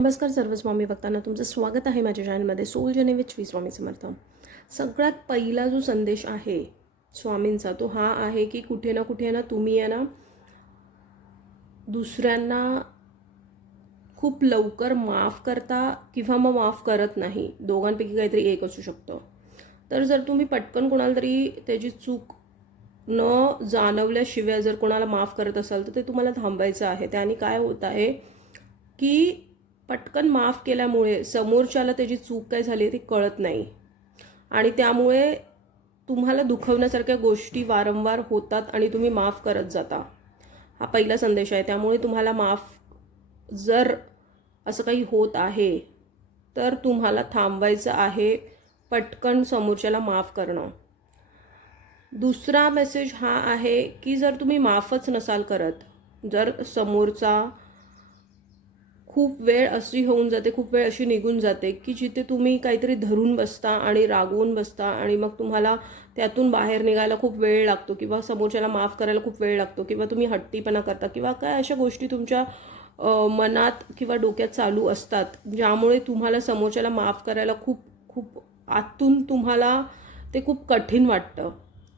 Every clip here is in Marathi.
नमस्कार सर्व स्वामी भक्तांना, तुमचं स्वागत आहे माझ्या चॅनलमध्ये soul journey with Shri Swami Samarth. सगळ्यात पहिला जो संदेश आहे स्वामींचा तो हा आहे की कुठे ना तुम्ही आहे ना दुसऱ्यांना खूप लवकर माफ करता किंवा मग माफ करत नाही, दोघांपैकी काहीतरी एक असू शकतं. तर जर तुम्ही पटकन कोणाला तरी त्याची चूक न जाणवल्याशिवाय जर कोणाला माफ करत असाल तर ते तुम्हाला थांबायचं आहे. त्याने काय होत आहे की पटकन माफ केल्यामुळे समोरच्याला त्याची चूक काय झाली ती कळत नाही आणि त्यामुळे तुम्हाला दुखवण्यासारख्या गोष्टी वारंवार होतात आणि तुम्ही माफ करत जाता. हा पहिला संदेश आहे. त्यामुळे तुम्हाला माफ जर असं काही होत आहे तर तुम्हाला थांबायचं आहे, पटकन समोरच्याला माफ करणं. दुसरा मेसेज हा आहे की जर तुम्ही माफच नसाल करत, जर समोरचा खूप वेळ अशी होऊन जाते, खूप वेळ अशी निघून जाते की जिथे तुम्ही काहीतरी धरून बसता आणि रागवून बसता आणि मग तुम्हाला त्यातून बाहेर निघायला खूप वेळ लागतो किंवा समोरच्याला माफ करायला खूप वेळ लागतो किंवा तुम्ही हट्टीपणा करता किंवा काय अशा गोष्टी तुमच्या मनात किंवा डोक्यात चालू असतात ज्यामुळे तुम्हाला समोरच्याला माफ करायला खूप खूप आतून तुम्हाला ते खूप कठीण वाटतं.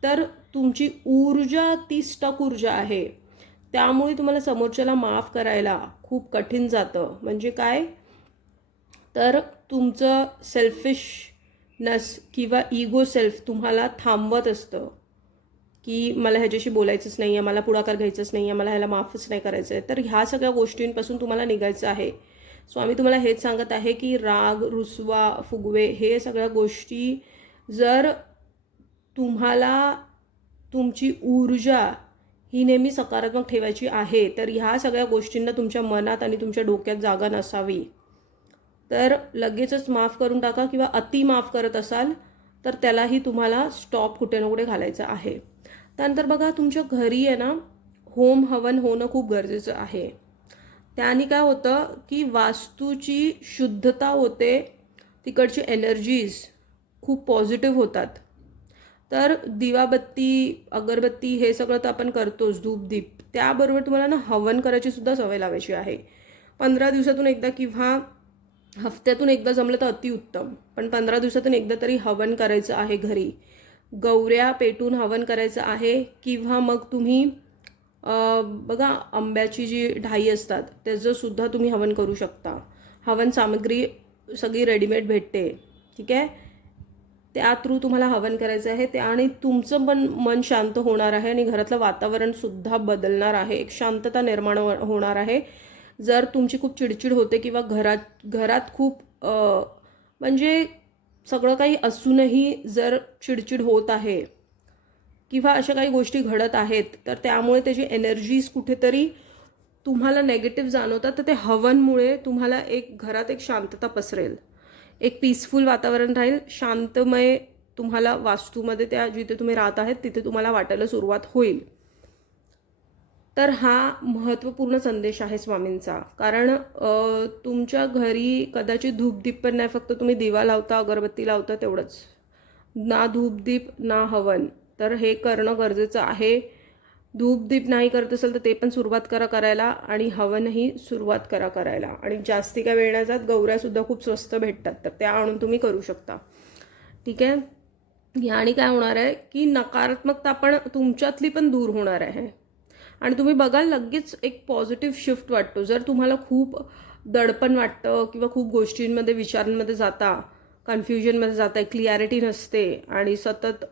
तर तुमची ऊर्जा 30% ऊर्जा आहे, त्यामुळे तुम्हाला समोरच्याला माफ करायला खूप कठीण जातं. म्हणजे काय तर तुमचं सेल्फिशनेस किंवा इगो सेल्फ तुम्हाला थांबवत असतं की मला ह्याच्याशी बोलायचंच नाही आहे, मला पुढाकार घ्यायचंच नाही आहे, मला ह्याला माफच नाही करायचं आहे. तर ह्या सगळ्या गोष्टींपासून तुम्हाला निघायचं आहे. स्वामी तुम्हाला हेच सांगत आहे की राग, रुसवा, फुगवे हे सगळ्या गोष्टी जर तुम्हाला तुमची ऊर्जा ही नेहमी सकारात्मक ठेवायची आहे तर ह्या सगळ्या गोष्टींना तुमच्या मनात आणि तुमच्या डोक्यात जागा नसावी. तर लगेचच माफ करून टाका किंवा अति माफ करत असाल तर त्यालाही तुम्हाला स्टॉप कुठे ना कुठे घालायचं आहे. त्यानंतर बघा, तुमच्या घरी आहे ना होम हवन होणं खूप गरजेचं आहे. त्याने काय होतं की वास्तूची शुद्धता होते, तिकडची एनर्जीज खूप पॉझिटिव्ह होतात. तर दिवाबत्ती, अगरबत्ती हे सगळं तर आपण करतोच, धूपदीप, त्याबरोबर तुम्हाला ना हवन करायची सुद्धा सवय लावायची आहे. 15 दिवसातून एकदा किंवा हफ्त्यातून एकदा जमलं तर अतिउत्तम, पण 15 दिवसातून एकदा तरी हवन करायचं आहे. घरी गौऱ्या पेटून हवन करायचं आहे किंवा मग तुम्ही बघा आंब्याची जी ढाई असतात त्याचं सुद्धा तुम्ही हवन करू शकता. हवन सामग्री सगळी रेडीमेड भेटते, ठीक आहे. त्या थ्रू तुम्हाला हवन करायचं आहे. त्याने तुमचं पण मन शांत होणार आहे आणि घरातलं वातावरण सुद्धा बदलणार आहे, एक शांतता निर्माण होणार आहे. जर तुमची खूप चिडचिड होते किंवा घरात खूप म्हणजे सगळं काही असूनही जर चिडचिड होत आहे किंवा अशा काही गोष्टी घडत आहेत तर त्यामुळे त्याची एनर्जीज कुठेतरी तुम्हाला नेगेटिव्ह जाणवतात, तर ते हवनमुळे तुम्हाला घरात एक शांतता पसरेल, एक पीसफुल वातावरण राहील, शांतमय तुम्हाला वास्तूमध्ये त्या जिथे तुम्ही राहत आहेत तिथे तुम्हाला वाटायला सुरुवात होईल. तर हा महत्त्वपूर्ण संदेश आहे स्वामींचा. कारण तुमच्या घरी कदाचित धूपदीप पण नाही, फक्त तुम्ही दिवा लावता, अगरबत्ती लावता, तेवढंच, ना धूपदीप ना हवन. तर हे करणं गरजेचं आहे. धूपदीप नाही करत असेल तर ते पण सुरुवात करा करायला आणि हवनही सुरुवात करा करायला. आणि जास्ती काय वेळ नाही जात, गौऱ्यासुद्धा खूप स्वस्त भेटतात तर त्या आणून तुम्ही करू शकता, ठीक आहे. याने काय होणार आहे की नकारात्मकता पण तुमच्यातली पण दूर होणार आहे आणि तुम्ही बघाल लगेच एक पॉझिटिव्ह शिफ्ट वाटतो. जर तुम्हाला खूप दडपण वाटतं किंवा खूप गोष्टींमध्ये विचारांमध्ये जाता, कन्फ्युजनमध्ये जाता, क्लिअरिटी नसते आणि सतत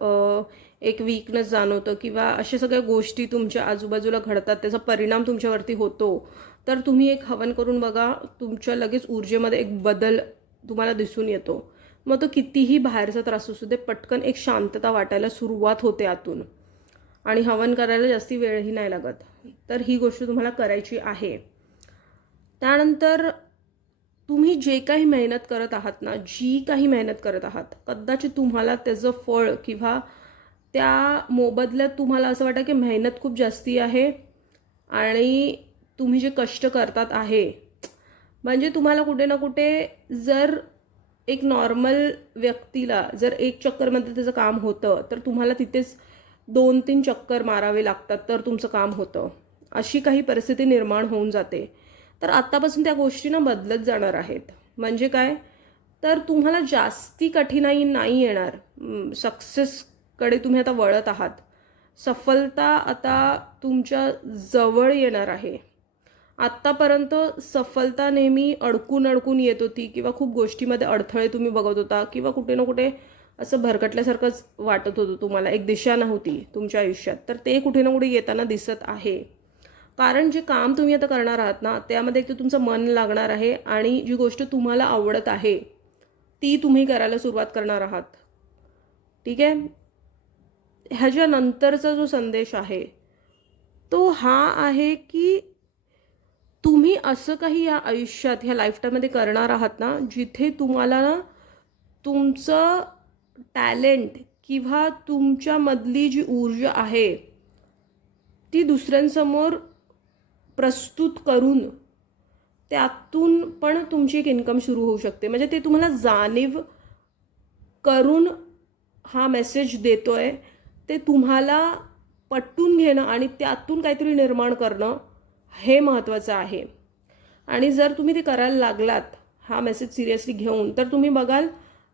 एक वीकनेस जाणवतं किंवा अशा सगळ्या गोष्टी तुमच्या आजूबाजूला घडतात, त्याचा परिणाम तुमच्यावरती होतो, तर तुम्ही एक हवन करून बघा, तुमच्या लगेच ऊर्जेमध्ये एक बदल तुम्हाला दिसून येतो. मग तो कितीही बाहेरचा त्रास असू दे, पटकन एक शांतता वाटायला सुरुवात होते आतून आणि हवन करायला जास्ती वेळही नाही लागत. तर ही गोष्ट तुम्हाला करायची आहे. त्यानंतर तुम्ही जे काही मेहनत करत आहात ना, जी काही मेहनत करत आहात, कदाचित तुम्हाला त्याचं फळ किंवा त्या मोबदल्यात तुम्हाला असं वाटतं की मेहनत खूप जास्ती आहे आणि तुम्ही जे कष्ट करतात आहे, म्हणजे तुम्हाला कुठे ना कुठे जर एक नॉर्मल व्यक्तीला जर एक चक्करमध्ये त्याचं काम होतं तर तुम्हाला तिथेच 2-3 चक्कर मारावे लागतात तर तुमचं काम होतं. अशी काही परिस्थिती निर्माण होऊन जाते. तर आत्तापासून त्या गोष्टी ना बदलत जाणार आहेत. म्हणजे काय, तर तुम्हाला जास्ती कठीणाई नाही येणार. सक्सेसकडे तुम्ही आता वळत आहात. सफलता आता तुमच्या जवळ येणार आहे. आत्तापर्यंत सफलता नेहमी अडकून अडकून येत होती किंवा खूप गोष्टीमध्ये अडथळे तुम्ही बघत होता किंवा कुठे ना कुठे असं भरकटल्यासारखंच वाटत होतं तुम्हाला, एक दिशा नव्हती तुमच्या आयुष्यात. तर ते कुठे ना कुठे येताना दिसत आहे. कारण जे काम तुम्ही आता करणार आहात ना, त्यामध्ये एक तर तुमचं मन लागणार आहे आणि जी गोष्ट तुम्हाला आवडत आहे ती तुम्ही करायला सुरुवात करणार आहात. ठीक आहे. ह्याच्या नंतरचा जो संदेश आहे तो हा आहे की तुम्ही असं काही या आयुष्यात, ह्या लाईफटाईममध्ये करणार आहात ना, जिथे तुम्हाला ना तुमचं टॅलेंट किंवा तुमच्यामधली जी ऊर्जा आहे ती दुसऱ्यांसमोर प्रस्तुत करून त्यातून पण तुमची एक इन्कम सुरू होऊ शकते. म्हणजे ते तुम्हाला जाणीव करून हा मेसेज देतोय, ते तुम्हाला पटवून घेणं आणि त्यातून काहीतरी निर्माण करणं हे महत्त्वाचं आहे. आणि जर तुम्ही ते करायला लागलात हा मेसेज सिरियसली घेऊन, तर तुम्ही बघाल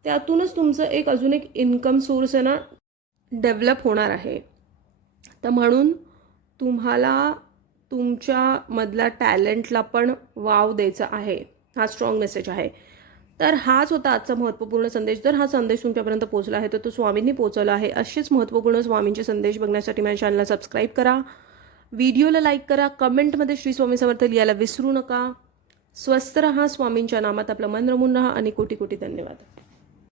त्यातूनच तुमचं एक अजून एक इन्कम सोर्स आहे ना डेव्हलप होणार आहे. तर म्हणून तुम्हाला तुमच्यामधल्या टॅलेंटला पण वाव द्यायचा आहे. हा स्ट्रॉंग मेसेज आहे. तर हाच होता आजचा महत्त्वपूर्ण संदेश. जर हा संदेश तुमच्यापर्यंत पोहोचला आहे तर तो स्वामींनी पोहोचवला आहे. असेच महत्त्वपूर्ण स्वामींचे संदेश बघण्यासाठी माझ्या चॅनलला सबस्क्राईब करा, व्हिडिओला लाईक करा, कमेंटमध्ये श्री स्वामी समर्थ लिहायला विसरू नका. स्वस्थ रहा, स्वामींच्या नामात आपलं मन रमून राहा आणि कोटी कोटी धन्यवाद.